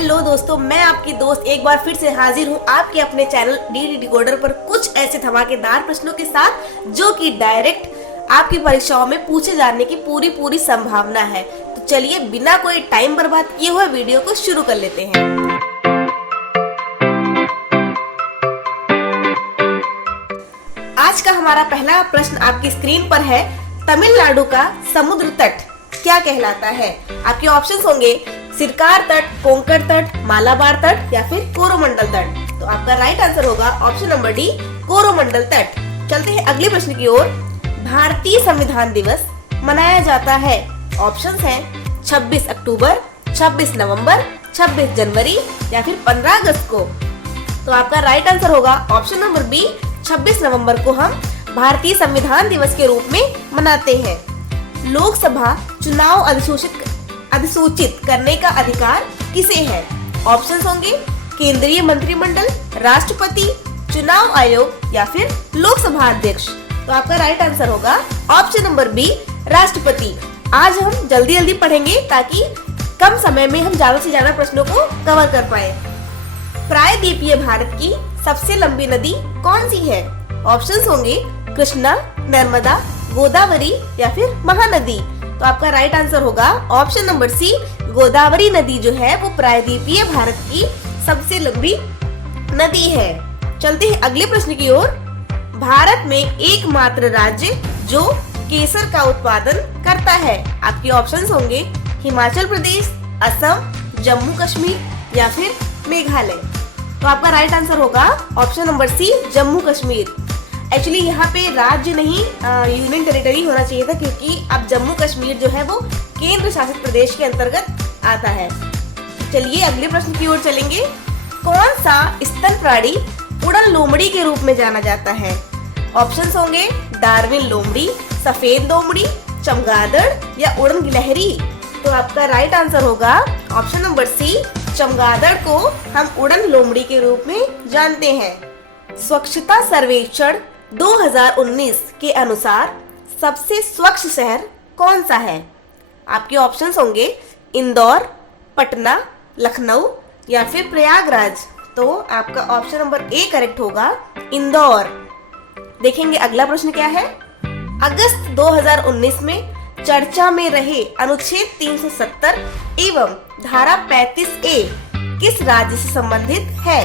Hello दोस्तों, मैं आपकी दोस्त एक बार फिर से हाजिर हूँ आपके अपने चैनल डीडी डिकोडर पर कुछ ऐसे धमाकेदार प्रश्नों के साथ जो कि डायरेक्ट आपकी परीक्षाओं में पूछे जाने की पूरी संभावना है। तो चलिए बिना कोई टाइम बर्बाद किए हुए वीडियो को शुरू कर लेते हैं। आज का हमारा पहला प्रश्न आपकी स्क्रीन पर है। तमिलनाडु का समुद्र तट क्या कहलाता है? आपके ऑप्शंस होंगे सिरकार तट, कोंकण तट, मालाबार तट या फिर कोरोमंडल तट। तो आपका राइट आंसर होगा ऑप्शन नंबर डी, कोरोमंडल तट। चलते हैं अगले प्रश्न की ओर। भारतीय संविधान दिवस मनाया जाता है। ऑप्शंस हैं 26 अक्टूबर, 26 नवंबर, 26 जनवरी या फिर 15 अगस्त को। तो आपका राइट आंसर होगा ऑप्शन नंबर बी, 26 नवंबर को हम भारतीय संविधान दिवस के रूप में मनाते हैं। लोकसभा चुनाव अधिसूचित करने का अधिकार किसे है? ऑप्शंस होंगे केंद्रीय मंत्रिमंडल, राष्ट्रपति, चुनाव आयोग या फिर लोकसभा अध्यक्ष। तो आपका राइट आंसर होगा ऑप्शन नंबर बी, राष्ट्रपति। आज हम जल्दी पढ़ेंगे ताकि कम समय में हम ज्यादा से ज्यादा प्रश्नों को कवर कर पाए। प्रायद्वीपीय भारत की सबसे लंबी नदी कौन सी है? ऑप्शंस होंगे कृष्णा, नर्मदा, गोदावरी या फिर महानदी। तो आपका राइट आंसर होगा ऑप्शन नंबर सी, गोदावरी नदी जो है वो प्रायद्वीपीय भारत की सबसे लंबी नदी है। चलते हैं अगले प्रश्न की ओर। भारत में एकमात्र राज्य जो केसर का उत्पादन करता है। आपके ऑप्शंस होंगे हिमाचल प्रदेश, असम, जम्मू कश्मीर या फिर मेघालय। तो आपका राइट आंसर होगा option number C, Jammu Kashmir. Actually यहाँ पे राज्य नहीं यूनियन टेरिटरी होना चाहिए था, क्योंकि अब जम्मू कश्मीर जो है वो केंद्र शासित प्रदेश के अंतर्गत आता है। चलिए अगले प्रश्न की ओर चलेंगे। कौन सा स्तन प्राणी उड़न लोमड़ी के रूप में जाना जाता है? ऑप्शंस होंगे डार्विन लोमड़ी, सफेद लोमड़ी, चमगादड़ या उड़न गिलहरी। तो आपका राइट आंसर होगा ऑप्शन नंबर सी, चमगादड़ को हम उड़न लोमड़ी के रूप में जानते हैं। स्वच्छता सर्वेक्षण 2019 के अनुसार सबसे स्वच्छ शहर कौन सा है? आपके ऑप्शंस होंगे इंदौर, पटना, लखनऊ या फिर प्रयागराज। तो आपका ऑप्शन नंबर ए करेक्ट होगा, इंदौर। देखेंगे अगला प्रश्न क्या है। अगस्त 2019 में चर्चा में रहे अनुच्छेद 370 एवं धारा 35A किस राज्य से संबंधित है?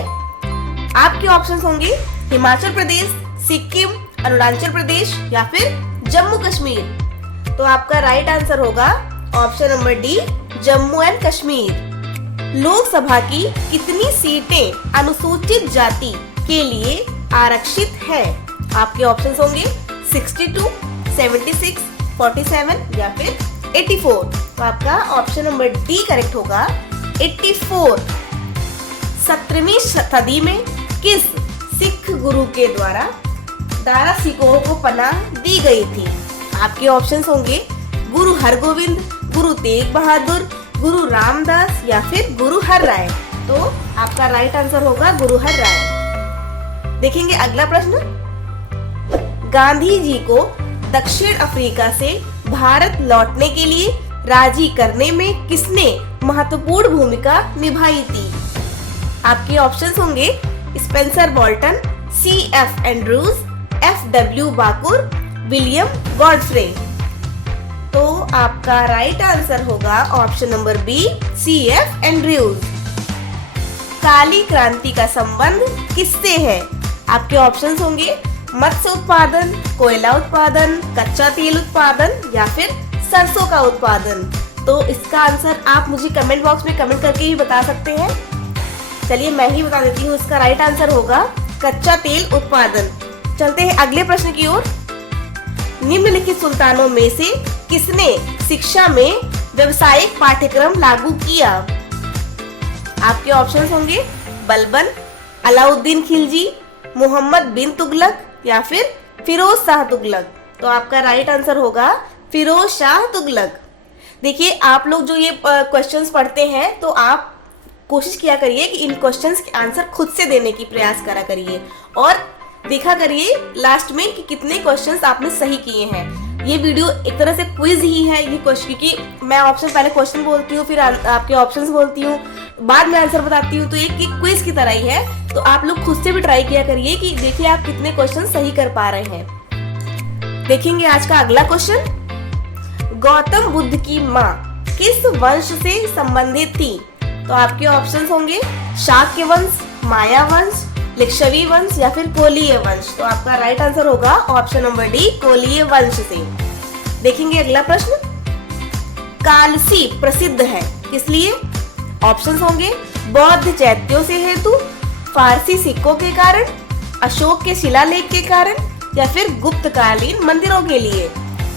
आपके ऑप्शंस होंगे हिमाचल प्रदेश, सिक्किम, अरुणाचल प्रदेश या फिर जम्मू कश्मीर। तो आपका राइट आंसर होगा option number D, Jammu and Kashmir. Lok Sabha की कितनी सीटें अनुसूचित जाति के लिए आरक्षित है? आपके ऑप्शंस होंगे 62, 76, 47 या फिर 84। तो आपका ऑप्शन नंबर डी करेक्ट होगा, 84। 17वीं सदी में किस सिख गुरु के द्वारा दारा सिखों को पनाह दी गई थी? आपके ऑप्शंस होंगे गुरु हरगोविंद, गुरु तेग बहादुर, गुरु रामदास या फिर गुरु हर राय। तो आपका राइट आंसर होगा गुरु हर राय। देखेंगे अगला प्रश्न। गांधी जी को दक्षिण अफ्रीका से भारत लौटने के लिए राजी करने में किसने महत्वपूर्ण भूमिका निभाई थी? आपके ऑप्शंस होंगे Spencer Bolton, C.F. Andrews, F.W. बाकुर, विलियम गॉडफ्रे। तो आपका राइट आंसर होगा option number B, C.F. Andrews. काली क्रांति का संबंध किससे है? आपके ऑप्शंस होंगे मत्स्य उत्पादन, कोयला उत्पादन, कच्चा तेल उत्पादन या फिर सरसों का उत्पादन। तो इसका आंसर आप मुझे कमेंट बॉक्स में कमेंट करके ही बता सकते हैं। चलिए मैं ही बता देती हूँ, इसका राइट आंसर होगा कच्चा तेल उत्पादन। चलते हैं अगले प्रश्न की ओर। निम्नलिखित सुल्तानों में से किसने शिक्षा में व्यावसायिक पाठ्यक्रम लागू किया? आपके ऑप्शंस होंगे बलबन, अलाउद्दीन खिलजी, मोहम्मद बिन तुगलक या फिर फिरोज शाह तुगलक। तो आपका राइट आंसर होगा फिरोज शाह तुगलक। देखिए आप लोग जो ये क्वेश्चंस पढ़ते हैं तो आप कोशिश किया करिए कि इन क्वेश्चंस के आंसर खुद से देने की प्रयास करा करिए और देखा करिए लास्ट में कि कितने क्वेश्चंस आपने सही किए हैं। ये वीडियो एक तरह से क्विज ही है ये क्वेश्चन, क्योंकि मैं ऑप्शन पहले क्वेश्चन बोलती हूँ फिर आपके ऑप्शंस बोलती हूँ, बाद में आंसर बताती हूँ, तो एक क्विज की तरह ही है। तो आप लोग खुद से भी ट्राई किया करिए कि देखिए आप कितने क्वेश्चन सही कर पा रहे हैं। देखेंगे आज का अगला क्वेश्चन, गौतम बुद्ध की माँ किस वंश से संबंधित थी? तो आपके ऑप्शंस होंगे शाक्य वंश, माया वंश, लिच्छवी वंश या फिर कोलीय वंश। तो आपका राइट आंसर होगा ऑप्शन नंबर डी, कोलीय वंश से। देखेंगे अगला प्रश्न, कालसी प्रसिद्ध है किस लिए? ऑप्शंस होंगे बौद्ध चैत्यों से हेतु, फारसी सिक्कों के कारण, अशोक के शिलालेख के कारण या फिर गुप्तकालीन मंदिरों के लिए।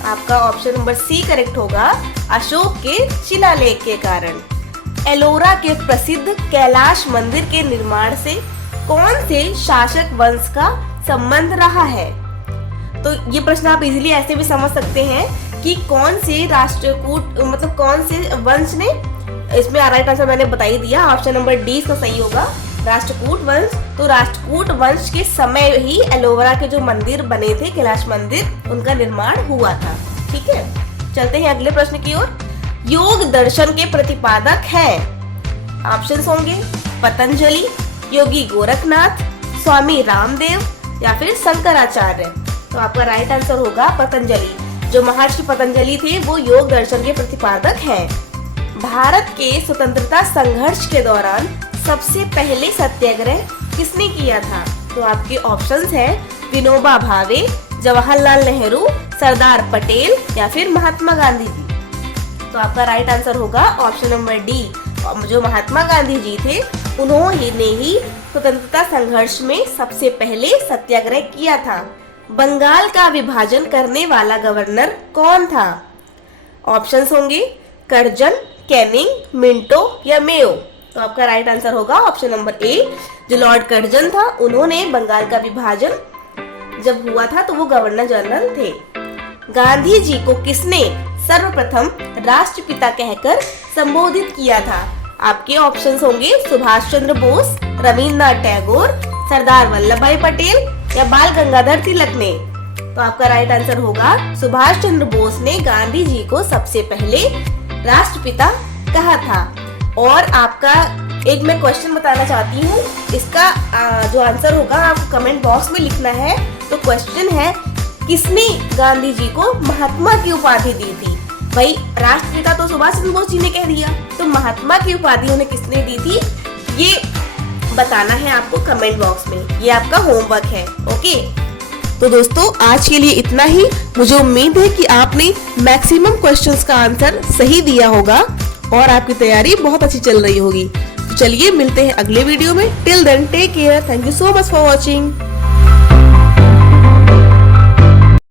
आपका ऑप्शन नंबर सी करेक्ट होगा, अशोक के शिलालेख के कारण। एलोरा के प्रसिद्ध कैलाश मंदिर के निर्माण से कौन से शासक वंश का संबंध रहा है? तो ये प्रश्न आप इजीली ऐसे भी समझ सकते हैं कि कौन से राष्ट्रकूट मतलब कौन से वंश ने, इसमें राइट आंसर मैंने बता ही दिया, ऑप्शन नंबर डी इसका सही होगा, राष्ट्रकूट वंश। तो राष्ट्रकूट वंश के समय ही एलोरा के जो मंदिर बने थे, कैलाश मंदिर, उनका निर्माण हुआ था। ठीक है, चलते हैं अगले प्रश्न की ओर। योग दर्शन के प्रतिपादक हैं, ऑप्शंस होंगे पतंजलि, योगी गोरखनाथ, स्वामी रामदेव या फिर शंकराचार्य। तो आपका राइट आंसर होगा पतंजलि। जो महर्षि पतंजलि थे वो योग दर्शन के प्रतिपादक हैं। भारत के स्वतंत्रता संघर्ष के दौरान सबसे पहले सत्याग्रह किसने किया था? तो आपके ऑप्शंस हैं विनोबा भावे, जवाहरलाल नेहरू, सरदार पटेल या फिर महात्मा गांधी जी। तो आपका राइट आंसर होगा ऑप्शन नंबर डी। जो महात्मा गांधी जी थे उन्होंने ही स्वतंत्रता संघर्ष में सबसे पहले सत्याग्रह किया था। बंगाल का विभाजन करने वाला गवर्नर कौन था? ऑप्शंस होंगे कर्जन, कैनिंग, मिंटो या मेयो। तो आपका राइट आंसर होगा ऑप्शन नंबर ए। जो लॉर्ड कर्जन था उन्होंने बंगाल का विभाजन जब हुआ था तो वो गवर्नर जनरल थे। गांधी जी को किसने सर्वप्रथम राष्ट्रपिता कहकर संबोधित किया था? आपके ऑप्शंस होंगे सुभाष चंद्र बोस, रविन्द्रनाथ टैगोर, सरदार वल्लभ भाई पटेल या बाल गंगाधर तिलक ने। तो आपका राइट आंसर होगा सुभाष चंद्र बोस ने गांधी जी को सबसे पहले राष्ट्रपिता कहा था। और आपका एक मैं क्वेश्चन बताना चाहती हूँ, इसका जो आंसर होगा आप कमेंट बॉक्स में लिखना है। तो क्वेश्चन है, किसने गांधी जी को महात्मा की उपाधि दी थी? भाई राष्ट्रपिता तो सुभाष चंद्र बोस जी ने कह दिया, तो महात्मा की उपाधि उन्हें किसने दी थी ये बताना है आपको कमेंट बॉक्स में। ये आपका होमवर्क है। ओके, तो दोस्तों आज के लिए इतना ही। मुझे उम्मीद है कि आपने मैक्सिमम क्वेश्चंस का आंसर सही दिया होगा और आपकी तैयारी बहुत अच्छी चल रही होगी। तो चलिए मिलते हैं अगले वीडियो में। Till then take care. Thank you so much for watching.